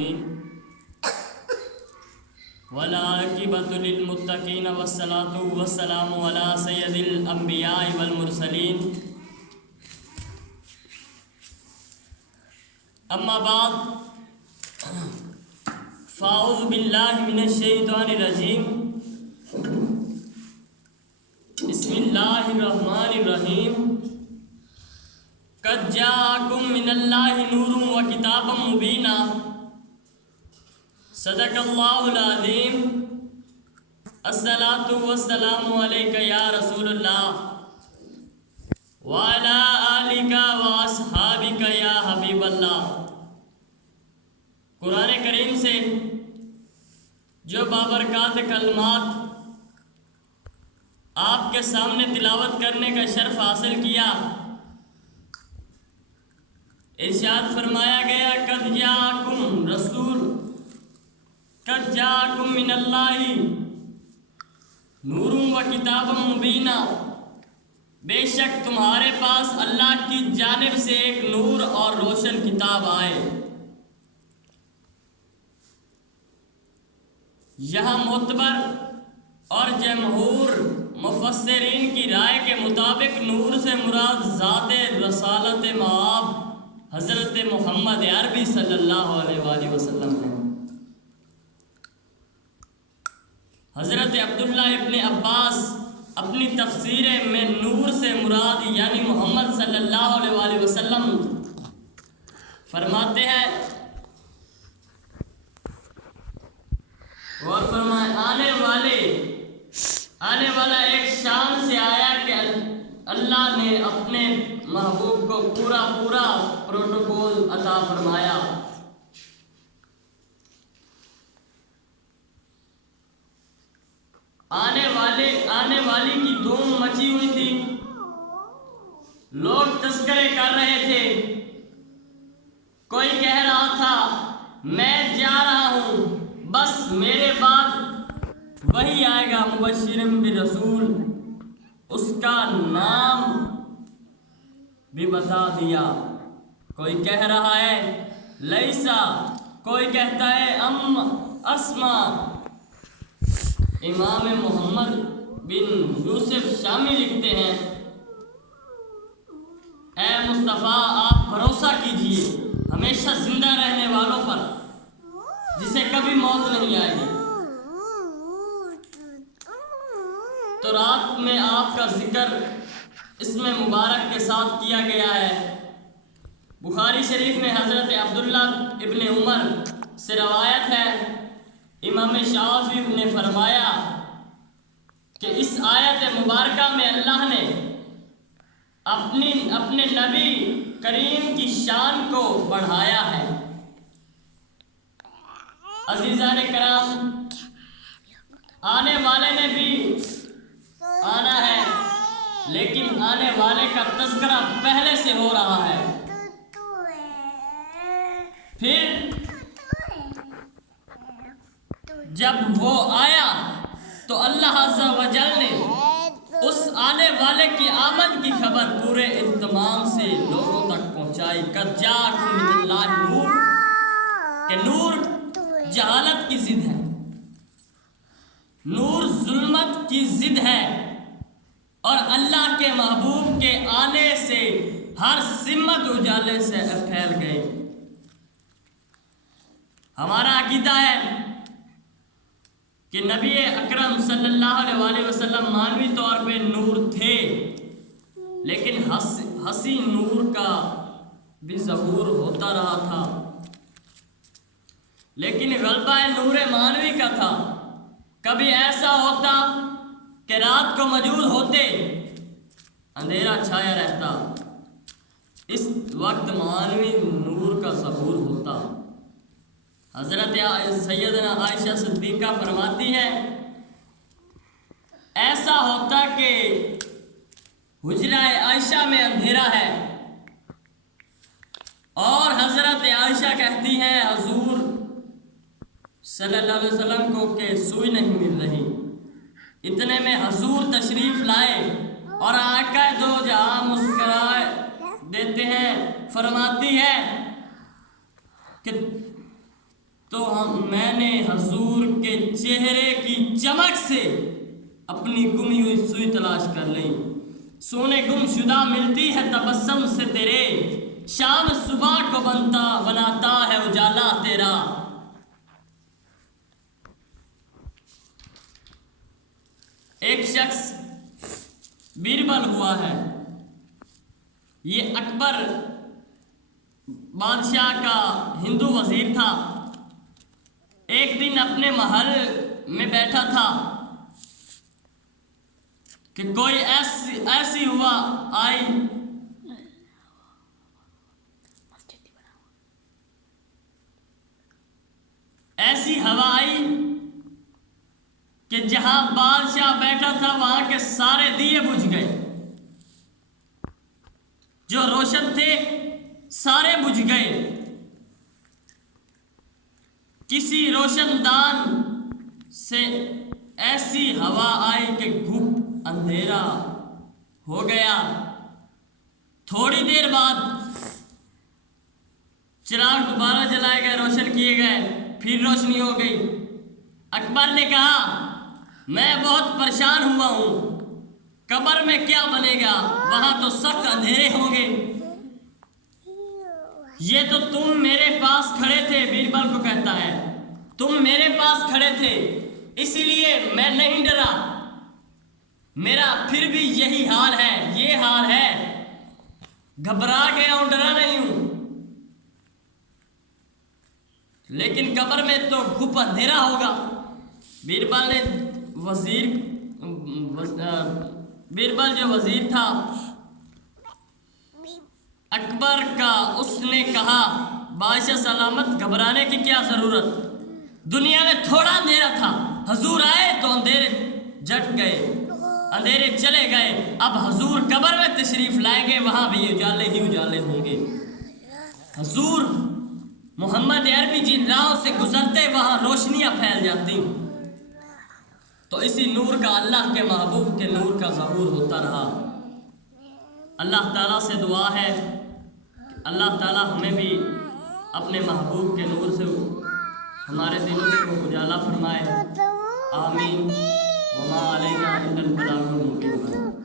العالمین والعاقبۃ للمتقین والصلاۃ والسلام علی سید الانبیاء والمرسلین اما بعد فاعوذ باللہ من الشیطان الرجیم بسم اللہ الرحمن الرحیم قد جاءکم من اللہ نور و کتاب مبینہ صدق اللہ العظیم الصلاۃ والسلام علیک یا رسول اللہ وعلی آلک واصحابک یا حبیب اللہ۔ قرآن کریم سے جو بابرکات کلمات آپ کے سامنے تلاوت کرنے کا شرف حاصل کیا، ارشاد فرمایا گیا قد جاءکم من اللہ نور و کتاب مبینہ، بے شک تمہارے پاس اللہ کی جانب سے ایک نور اور روشن کتاب آئے۔ یہاں معتبر اور جمہور مفسرین کی رائے کے مطابق نور سے مراد ذات رسالت مآب حضرت محمد عربی صلی اللہ علیہ وآلہ وسلم ہے۔ حضرت عبداللہ ابن عباس اپنی تفسیر میں نور سے مراد یعنی محمد صلی اللہ علیہ وآلہ وسلم فرماتے ہیں اور فرمائے آنے والا ایک شان سے آیا کہ اللہ نے اپنے محبوب کو پورا پروٹوکول عطا فرمایا۔ آنے والی کی دھوم مچی ہوئی تھی، لوگ تذکرے کر رہے تھے، کوئی کہہ رہا تھا میں جا رہا ہوں، بس میرے بعد وہی آئے گا مبشرم برسول، اس کا نام بھی بتا دیا۔ کوئی کہہ رہا ہے لیسا، کوئی کہتا ہے اسما۔ امام محمد بن یوسف شامی لکھتے ہیں اے مصطفیٰ آپ بھروسہ کیجئے ہمیشہ زندہ رہنے والوں پر جسے کبھی موت نہیں آئے گی۔ تو رات میں آپ کا ذکر اسم مبارک کے ساتھ کیا گیا ہے۔ بخاری شریف میں حضرت عبداللہ ابن عمر سے روایت ہے، امام شافعی نے فرمایا کہ اس آیت مبارکہ میں اللہ نے اپنے نبی کریم کی شان کو بڑھایا ہے۔ عزیزان کرام، آنے والے نے بھی آنا ہے، لیکن آنے والے کا تذکرہ پہلے سے ہو رہا ہے۔ پھر جب وہ آیا تو اللہ عز و جل نے اس آنے والے کی آمد کی خبر پورے اہتمام سے لوگوں تک پہنچائی۔ قد جاءکم من اللہ نور، کہ نور جہالت کی ضد ہے، نور ظلمت کی ضد ہے، اور اللہ کے محبوب کے آنے سے ہر سمت اجالے سے پھیل گئی۔ ہمارا عقیدہ ہے کہ نبی اکرم صلی اللہ علیہ وآلہ وسلم معنوی طور پہ نور تھے، لیکن حسی نور کا بھی ظہور ہوتا رہا تھا، لیکن غلبہ نور معنوی کا تھا۔ کبھی ایسا ہوتا کہ رات کو موجود ہوتے، اندھیرا چھایا رہتا، اس وقت معنوی نور کا ظہور ہوتا۔ حضرت سیدنا عائشہ صدیقہ فرماتی ہے ایسا ہوتا کہ حجرہ عائشہ میں اندھیرا ہے اور حضرت عائشہ کہتی ہیں حضور صلی اللہ علیہ وسلم کو کہ سوئی نہیں مل رہی، اتنے میں حضور تشریف لائے اور آقا دو جہاں مسکرائے دیتے ہیں، فرماتی ہے کہ تو میں نے حضور کے چہرے کی چمک سے اپنی گمی ہوئی سوئی تلاش کر لی. سونے گم شدہ ملتی ہے تبسم سے تیرے، شام صبح کو بناتا ہے اجالا تیرا. ایک شخص بیربل ہوا ہے. یہ اکبر بادشاہ کا ہندو وزیر تھا. ایک دن اپنے محل میں بیٹھا تھا کہ کوئی ایسی ہوا آئی ایسی ہوا آئی کہ جہاں بادشاہ بیٹھا تھا وہاں کے سارے دیے بجھ گئے. جو روشن تھے سارے بجھ گئے. کسی روشن دان سے ایسی ہوا آئی کہ گھپ اندھیرا ہو گیا. تھوڑی دیر بعد چراغ دوبارہ جلائے گئے، روشن کیے گئے، پھر روشنی ہو گئی. اکبر نے کہا میں بہت پریشان ہوا ہوں، قبر میں کیا بنے گا؟ وہاں تو سخت اندھیرے ہوں گے. یہ تو تم میرے پاس کھڑے تھے، بیربل کو کہتا ہے، تم میرے پاس کھڑے تھے اسی لیے میں نہیں ڈرا. میرا پھر بھی یہی حال ہے، یہ حال ہے، گھبرا گیا ہوں، ڈرا نہیں ہوں. لیکن قبر میں تو گھپ اندھیرا ہوگا. بیربل جو وزیر تھا اکبر کا، اس نے کہا بادشاہ سلامت، گھبرانے کی کیا ضرورت؟ دنیا میں تھوڑا اندھیرا تھا، حضور آئے تو اندھیرے جٹ گئے، اندھیرے چلے گئے. اب حضور قبر میں تشریف لائیں گے، وہاں بھی اجالے ہی اجالے ہوں گے. حضور محمد عربی جن راہوں سے گزرتے وہاں روشنیاں پھیل جاتی. تو اسی نور کا، اللہ کے محبوب کے نور کا ظہور ہوتا رہا. اللہ تعالیٰ سے دعا ہے اللہ تعالیٰ ہمیں بھی اپنے محبوب کے نور سے ہمارے دلوں کو اجالا فرمائے. آمین. وما علینا الا البلاغ المبین.